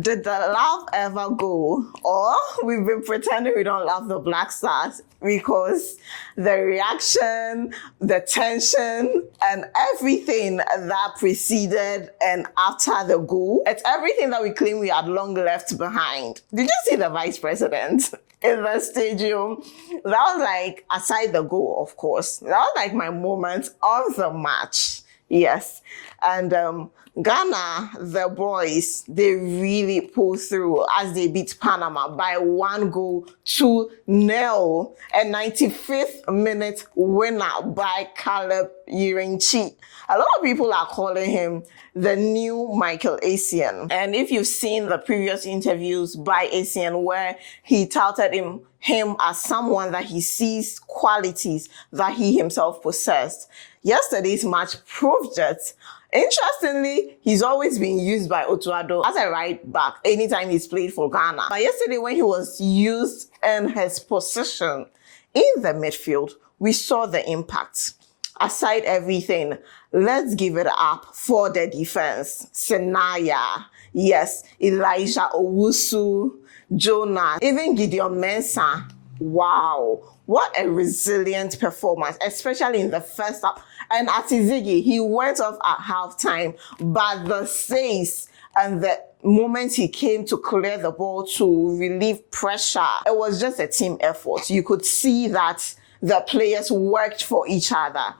did the love ever go? Or we've been pretending we don't love the Black Stars because the reaction, the tension, and everything that preceded and after the goal, it's everything that we claim we had long left behind. Did you see the vice president in the stadium? That was like, aside the goal, of course, that was like my moment of the match. Yes. And Ghana, the boys, they really pulled through as they beat Panama by 1-0 a 95th minute winner by Caleb Irinchi. A lot of people are calling him the new Michael Essien. And if you've seen the previous interviews by Essien where he touted him as someone that he sees qualities that he himself possessed, yesterday's match proved it. Interestingly, he's always been used by Otuado as a right back anytime he's played for Ghana. But yesterday when he was used in his position in the midfield, we saw the impact. Aside everything, let's give it up for the defense. Senaya, yes, Elijah Owusu, Jonah, even Gideon Mensah. Wow, what a resilient performance, especially in the first half. And Atizigi, he went off at halftime, but the saves and the moment he came to clear the ball to relieve pressure, it was just a team effort. You could see that the players worked for each other.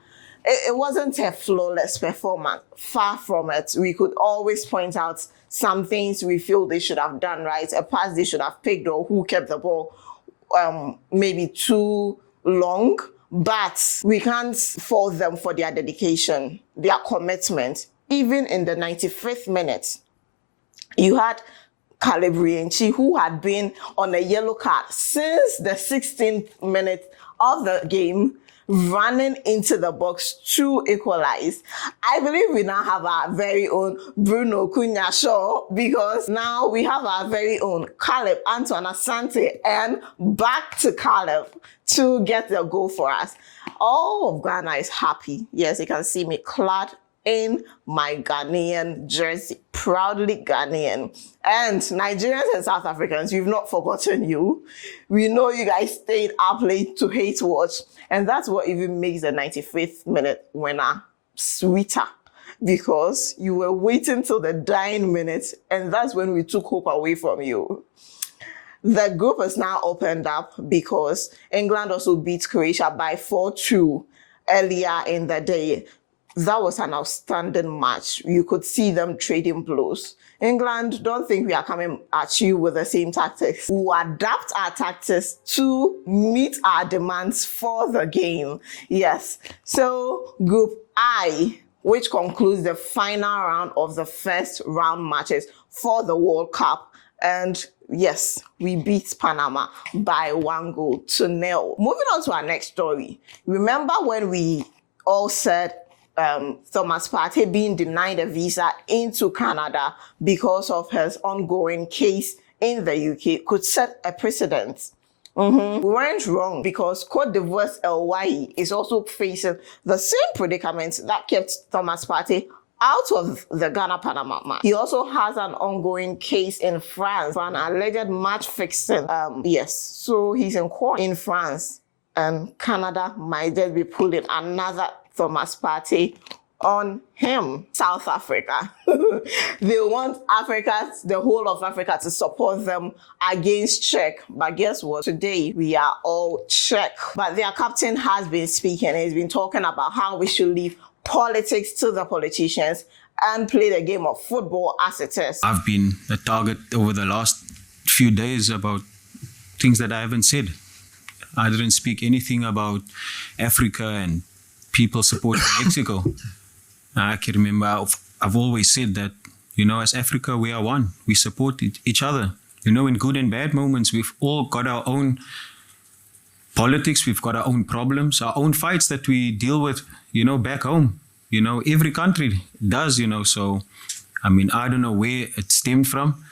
It wasn't a flawless performance. Far from it. We could always point out some things we feel they should have done right, a pass they should have picked, or who kept the ball maybe too long. But we can't fault them for their dedication, their commitment. Even in the 95th minute, you had Caleb Irinchi, who had been on a yellow card since the 16th minute of the game, running into the box to equalize. I believe we now have our very own Bruno Cunha Shaw, because now we have our very own Caleb Antoine Asante, and back to Caleb to get the goal for us. All of Ghana is happy. Yes, you can see me clad in my Ghanaian jersey, proudly Ghanaian. And Nigerians and South Africans, we've not forgotten you. We know you guys stayed up late to hate watch, and that's what even makes the 95th minute winner sweeter, because you were waiting till the dying minute, and that's when we took hope away from you. The group is now opened up because England also beat Croatia by 4-2 earlier in the day. That was an outstanding match. You could see them trading blows. England, don't think we are coming at you with the same tactics. We will adapt our tactics to meet our demands for the game. Yes. So Group I, which concludes the final round of the first round matches for the World Cup. And yes, we beat Panama by 1-0. Moving on to our next story. Remember when we all said Thomas Partey being denied a visa into Canada because of his ongoing case in the UK could set a precedent? We weren't wrong, because Cote d'Ivoire's El Wai is also facing the same predicament that kept Thomas Partey out of the Ghana-Panama match. He also has an ongoing case in France for an alleged match fixing. Yes, so he's in court in France, and Canada might just be pulling another Thomas Partey on him. South Africa. They want the whole of Africa to support them against Czech. But guess what? Today, we are all Czech. But their captain has been speaking. He's been talking about how we should leave politics to the politicians and play the game of football as it is. I've been the target over the last few days about things that I haven't said. I didn't speak anything about Africa and people supporting Mexico. I can remember I've always said that, as Africa, we are one. We support each other. In good and bad moments, we've all got our own politics, we've got our own problems, our own fights that we deal with, back home. Every country does, so, I don't know where it stemmed from,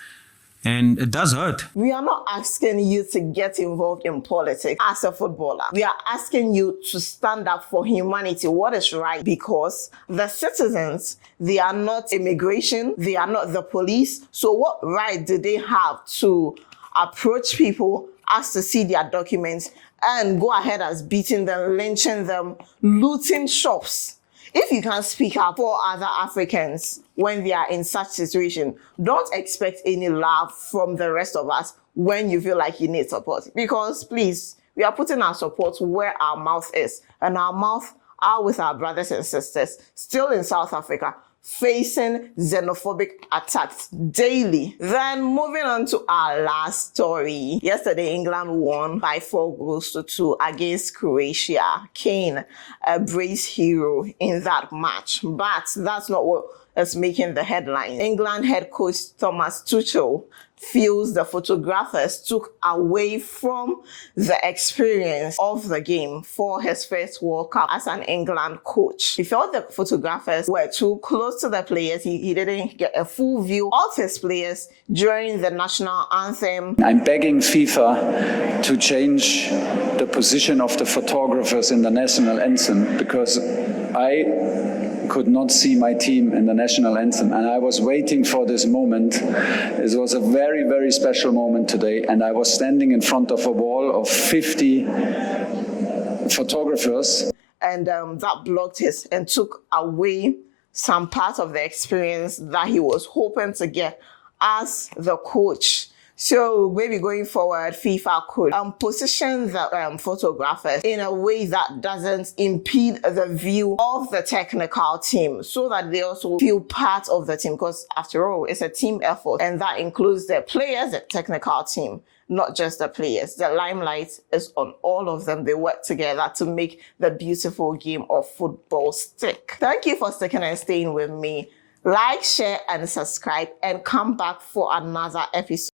And it does hurt. We are not asking you to get involved in politics as a footballer. We are asking you to stand up for humanity, what is right, because the citizens, they are not immigration, they are not the police. So what right do they have to approach people, ask to see their documents, and go ahead as beating them, lynching them, looting shops? If you can't speak up for other Africans when they are in such situation, don't expect any love from the rest of us when you feel like you need support. Because please, we are putting our support where our mouth is. And our mouth are with our brothers and sisters still in South Africa, facing xenophobic attacks daily. Then moving on to our last story. Yesterday, England won by 4-2 against Croatia. Kane, a brace hero in that match. But that's not what is making the headline. England head coach Thomas Tuchel feels the photographers took away from the experience of the game for his first World Cup as an England coach. He felt the photographers were too close to the players. He didn't get a full view of his players during the national anthem. I'm begging FIFA to change the position of the photographers in the national anthem, because I could not see my team in the national anthem, and I was waiting for this moment. It was a very, very special moment today, and I was standing in front of a wall of 50 photographers. And that blocked his and took away some part of the experience that he was hoping to get as the coach. So maybe going forward, FIFA could position the photographers in a way that doesn't impede the view of the technical team, so that they also feel part of the team, because after all, it's a team effort, and that includes the players, the technical team, not just the players. The limelight is on all of them. They work together to make the beautiful game of football stick. Thank you for sticking and staying with me. Like, share, and subscribe, and come back for another episode.